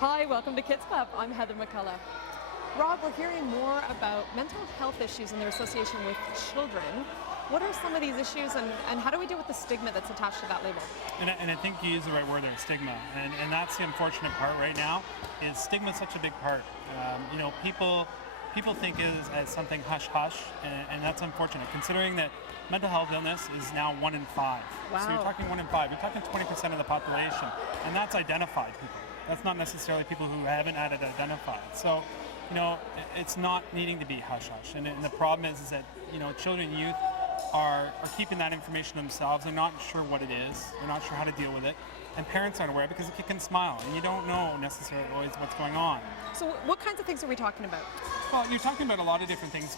Hi, welcome to Kids Club. I'm Heather McCullough. Rob, we're hearing more about mental health issues and their association with children. What are some of these issues, and how do we deal with the stigma that's attached to that label? And I think you use the right word there, stigma. And that's the unfortunate part right now, is stigma is such a big part. People think as something hush-hush, and that's unfortunate, considering that mental health illness is now 1 in 5. Wow. So you're talking 1 in 5. You're talking 20% of the population, and that's identified people. That's not necessarily people who haven't had it identified. So, it's not needing to be hush-hush. And the problem is that, children and youth are keeping that information themselves. They're not sure what it is. They're not sure how to deal with it. And parents aren't aware because the kid can smile, and you don't know necessarily always what's going on. So what kinds of things are we talking about? Well, you're talking about a lot of different things,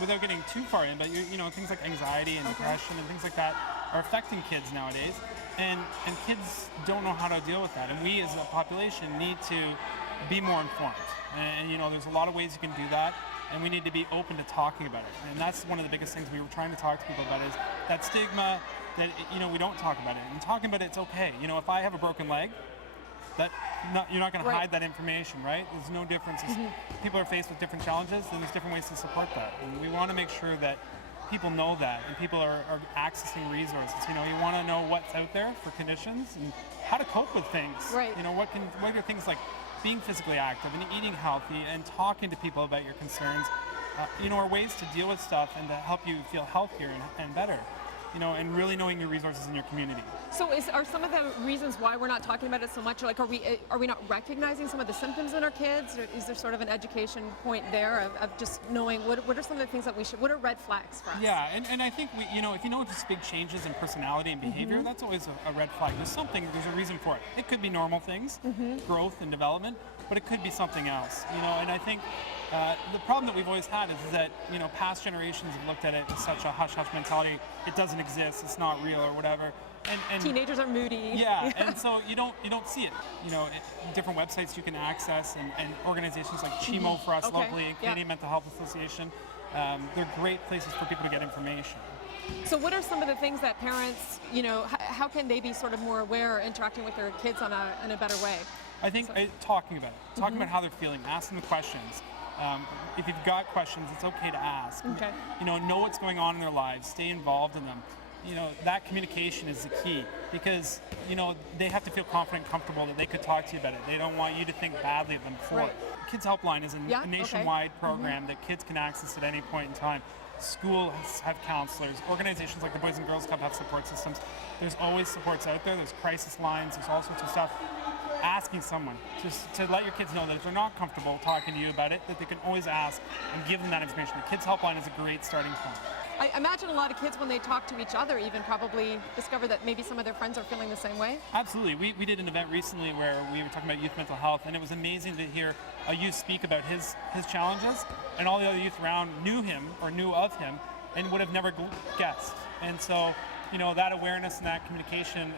without getting too far in, but things like anxiety and depression and things like that are affecting kids nowadays, and kids don't know how to deal with that. And we as a population need to be more informed. And there's a lot of ways you can do that, and we need to be open to talking about it. And that's one of the biggest things we were trying to talk to people about, is that stigma that we don't talk about it. And talking about it's okay. If I have a broken leg, you're not going to hide that information, right? There's no difference. People are faced with different challenges, and there's different ways to support that. And we want to make sure that people know that, and people are accessing resources. You want to know what's out there for conditions and how to cope with things. Right. What are things like being physically active and eating healthy and talking to people about your concerns, are ways to deal with stuff and to help you feel healthier and better. And really knowing your resources in your community. So are some of the reasons why we're not talking about it so much, like are we not recognizing some of the symptoms in our kids? Or is there sort of an education point there of just knowing what are some of the things that what are red flags for us? Yeah, and I think if you know just big changes in personality and behavior, that's always a red flag. There's a reason for it. It could be normal things, growth and development, but it could be something else. And I think the problem that we've always had is that past generations have looked at it as such a hush-hush mentality. It doesn't exist. It's not real or whatever. And teenagers are moody. Yeah, and so you don't see it. Different websites you can access, and organizations like CHIMO for us locally, and Canadian Mental Health Association. They're great places for people to get information. So what are some of the things that parents, how can they be sort of more aware or interacting with their kids in a better way? I think talking about it, talking about how they're feeling, asking them questions. If you've got questions, it's okay to ask. Okay. Know what's going on in their lives, stay involved in them. That communication is the key, because, they have to feel confident and comfortable that they could talk to you about it. They don't want you to think badly of them before. Right. Kids Helpline is a nationwide program that kids can access at any point in time. Schools have counselors. Organizations like the Boys and Girls Club have support systems. There's always supports out there. There's crisis lines. There's all sorts of stuff. Asking someone just to let your kids know that if they're not comfortable talking to you about it, that they can always ask and give them that information. The Kids Helpline is a great starting point. I imagine a lot of kids, when they talk to each other, even probably discover that maybe some of their friends are feeling the same way. Absolutely. We did an event recently where we were talking about youth mental health, and it was amazing to hear a youth speak about his challenges, and all the other youth around knew him or knew of him and would have never guessed. And so, that awareness and that communication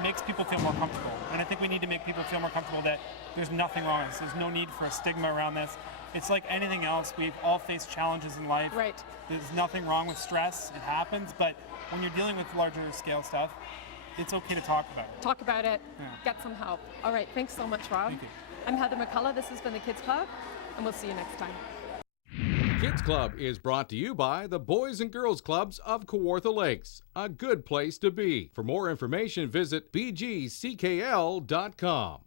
makes people feel more comfortable. And I think we need to make people feel more comfortable that there's nothing wrong with this. There's no need for a stigma around this. It's like anything else. We've all faced challenges in life. Right. There's nothing wrong with stress. It happens. But when you're dealing with larger scale stuff, it's okay to talk about it. Talk about it. Yeah. Get some help. All right. Thanks so much, Rob. Thank you. I'm Heather McCullough. This has been the Kids Club, and we'll see you next time. Kids Club is brought to you by the Boys and Girls Clubs of Kawartha Lakes, a good place to be. For more information, visit BGCKL.com.